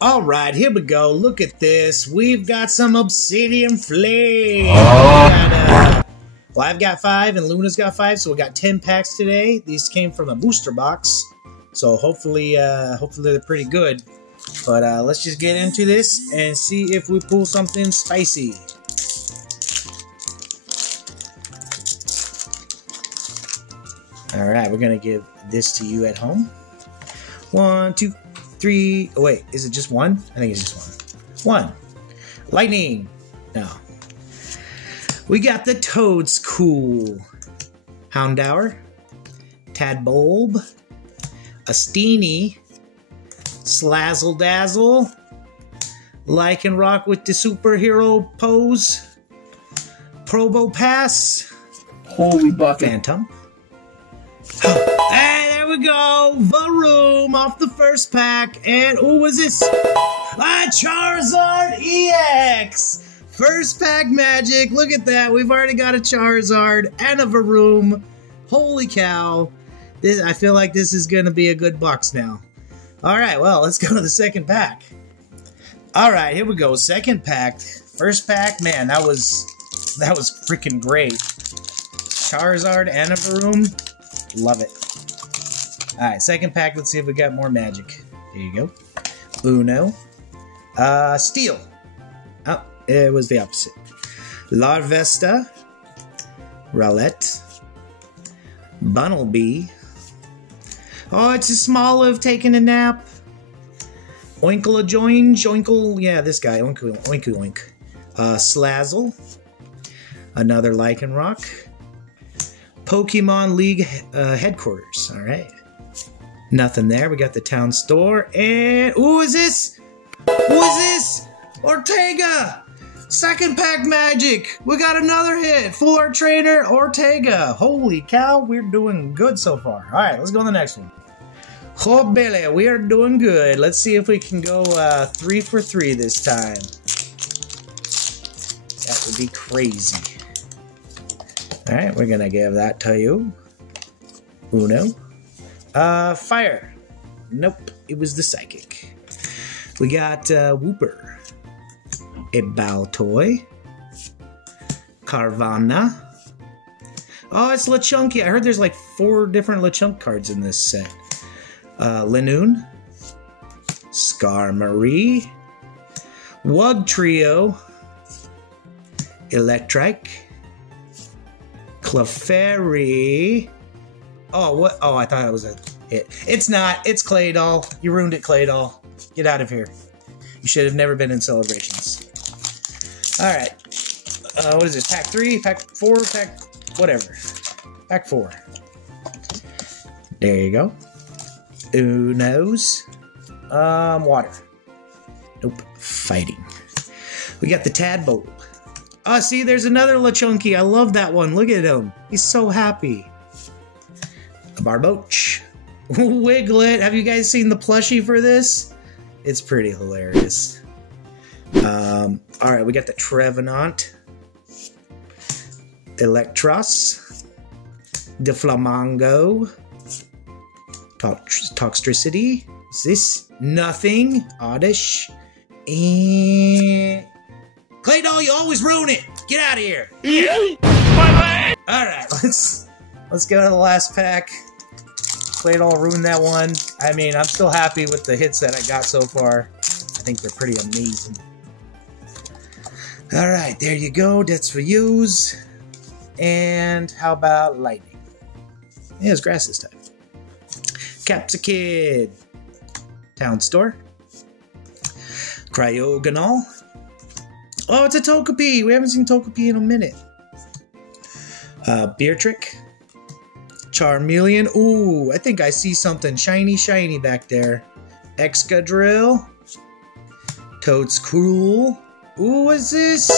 All right, here we go. Look at this. We've got some Obsidian Flame. Well, I've got 5 and Luna's got 5, so we got 10 packs today. These came from a booster box, so hopefully they're pretty good. But let's just get into this and see if we pull something spicy. All right, we're gonna give this to you at home. 1, 2, 3. Oh wait, is it just 1? I think it's just 1. 1. Lightning. No. We got the Toadskool, Houndour, Tadbulb, Astini, Slazzle Dazzle, Lycanroc with the superhero pose, Probopass, holy bucket, Phantom. Hey, there we go! Varoom off the first pack, and who was this? Charizard EX! First pack magic, look at that. We've already got a Charizard and a Varoom. Holy cow. I feel like this is going to be a good box now. Alright, well, let's go to the second pack. Alright, here we go. Second pack. First pack, man, that was freaking great. Charizard and a Varoom. Love it. Alright, second pack. Let's see if we got more magic. There you go. Uno. Steel. Oh, it was the opposite. Larvesta. Rowlet. Bunnelby. Oh, it's a Smoliv taking a nap. Oinkle, yeah, this guy. Oink. Slazzle. Another Lycanroc. Pokemon League headquarters. All right. Nothing there. We got the town store. And who is this? Who is this? Ortega. Second pack magic. We got another hit. Full Art Trainer Ortega. Holy cow. We're doing good so far. All right. Let's go to the next one. Oh, Billy. We are doing good. Let's see if we can go 3 for 3 this time. That would be crazy. Alright, we're gonna give that to you. Uno. Fire. Nope, it was the Psychic. We got Wooper. A Baltoy. Carvanha. Oh, it's Lechonky. I heard there's like 4 different Lechonk cards in this set. Linoon. Skarmory. Wugtrio. Electrike. Clefairy. Oh, what? Oh, I thought it was a hit. It's not. It's Claydol. You ruined it, Claydol. Get out of here. You should have never been in celebrations. Alright. What is this? Pack 3? Pack 4? Pack... whatever. Pack 4. There you go. Unos. Water. Nope. Fighting. We got the Tadbulb. Oh, see, there's another Lechonky. I love that one. Look at him. He's so happy. A Barboach. Wiglet. Have you guys seen the plushie for this? It's pretty hilarious. Alright, we got the Trevenant. Electros. Deflamingo. Toxtricity. Is this? Nothing. Oddish. And... Claydol, you always ruin it! Get out of here! Alright, let's go to the last pack. Claydol ruined that one. I mean, I'm still happy with the hits that I got so far. I think they're pretty amazing. Alright, there you go. That's for yous. And how about lightning? Yeah, it's grass this time. Capsakid. Town store. Cryogonal. Oh, it's a Togepi. We haven't seen Togepi in a minute. Beatrick. Charmeleon. Ooh, I think I see something shiny back there. Excadrill. Toadskool. Ooh, what's this?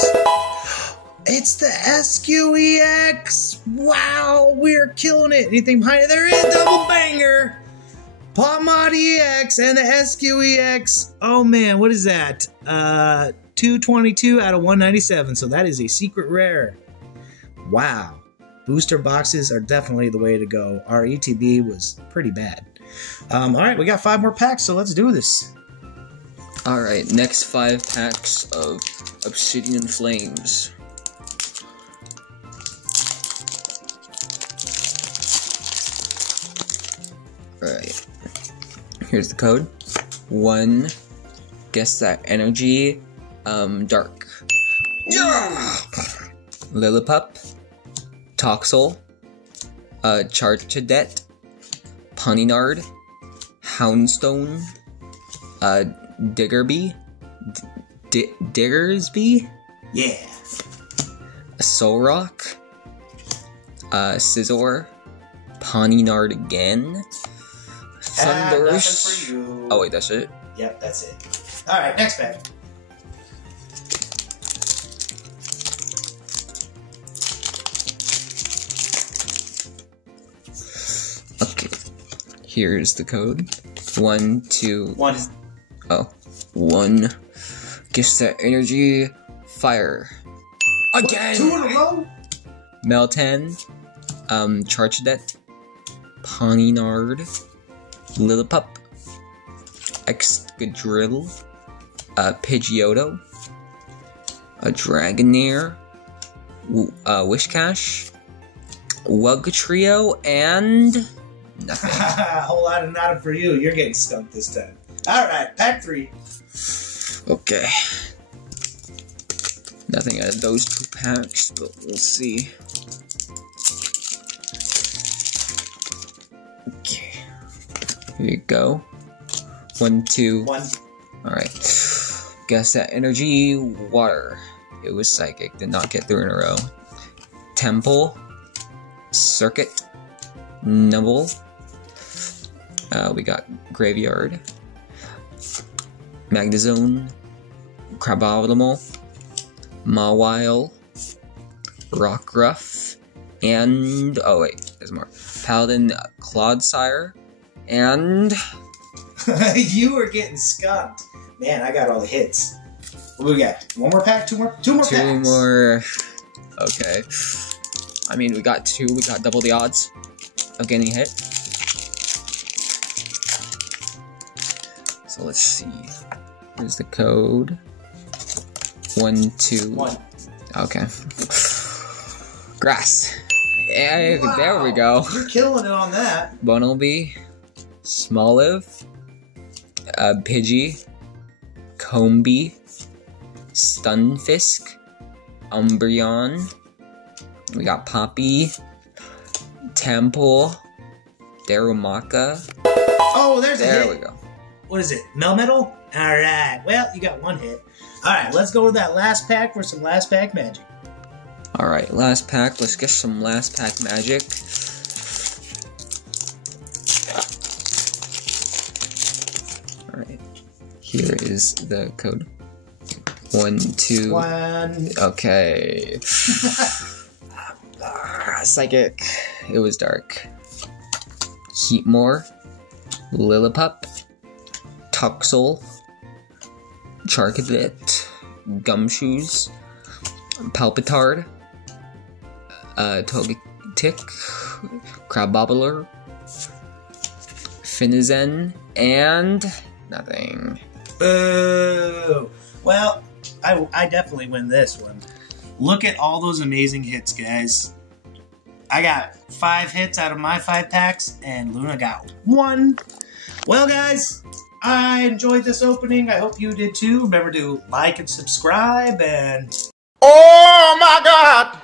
It's the SQEX. Wow, we're killing it. Anything behind it? There is double banger. Palmod EX and the SQEX. Oh man, what is that? 222 out of 197, so that is a secret rare. Wow. Booster boxes are definitely the way to go. Our ETB was pretty bad. Alright, we got 5 more packs, so let's do this. Alright, next 5 packs of Obsidian Flames. Alright, here's the code. 1, guess that energy, dark. Yeah! Lillipup, Toxel, Charcadet, Punninard, Houndstone, Diggersby, Diggersby? Yeah. Solrock, Scizor, Punninard again, Thundurus. For you. Oh wait, that's it? Yep, that's it. Alright, next pack. Okay, here's the code. 1, 2... 1. Oh. 1. Guess that energy. Fire. Again! 2 in a row? Meltan. Charcadet. Punninard. Lillipup. Excadrill. Pidgeotto. A Dragonair. Wishcash. Wugtrio, and nothing. A whole lot of nothing for you. You're getting stumped this time. Alright, pack 3. Okay. Nothing out of those 2 packs, but we'll see. Okay. Here you go. 1, 2. 1. Alright. Guess that energy. Water. It was psychic. Did not get 3 in a row. Temple. Circuit. Nubble. We got Graveyard. Magnezone. Crabominable. Mawile. Rockruff. And... oh wait, there's more. Paladin Clodsire. And... You were getting skunked. Man, I got all the hits. What do we got? 1 more pack? 2 more? 2 more packs? 2 more... okay. I mean, we got 2. We got double the odds of getting hit. So let's see. Here's the code. 1, 2. 1. Okay. Grass. Yeah, Wow. There we go. You're killing it on that. Bunnelby. Smoliv. Pidgey. Combee. Stunfisk. Umbreon. We got Poppy. Temple. Darumaka. Oh, there's a hit. There we go. What is it? Melmetal? Alright. Well, you got 1 hit. Alright, let's go to that last pack for some last pack magic. Alright, last pack. Let's get some last pack magic. Alright. Here is the code. 1, 2. 1. Okay. Psychic. It was dark. Heatmore. Lillipup. Toxel. Charcadet. Gumshoes. Palpitard. Togetic. Crabobbler. Finizen. And nothing. Boo! Well, I definitely win this one. Look at all those amazing hits, guys. I got 5 hits out of my 5 packs, and Luna got 1. Well, guys, I enjoyed this opening. I hope you did too. Remember to like and subscribe, and... Oh my God!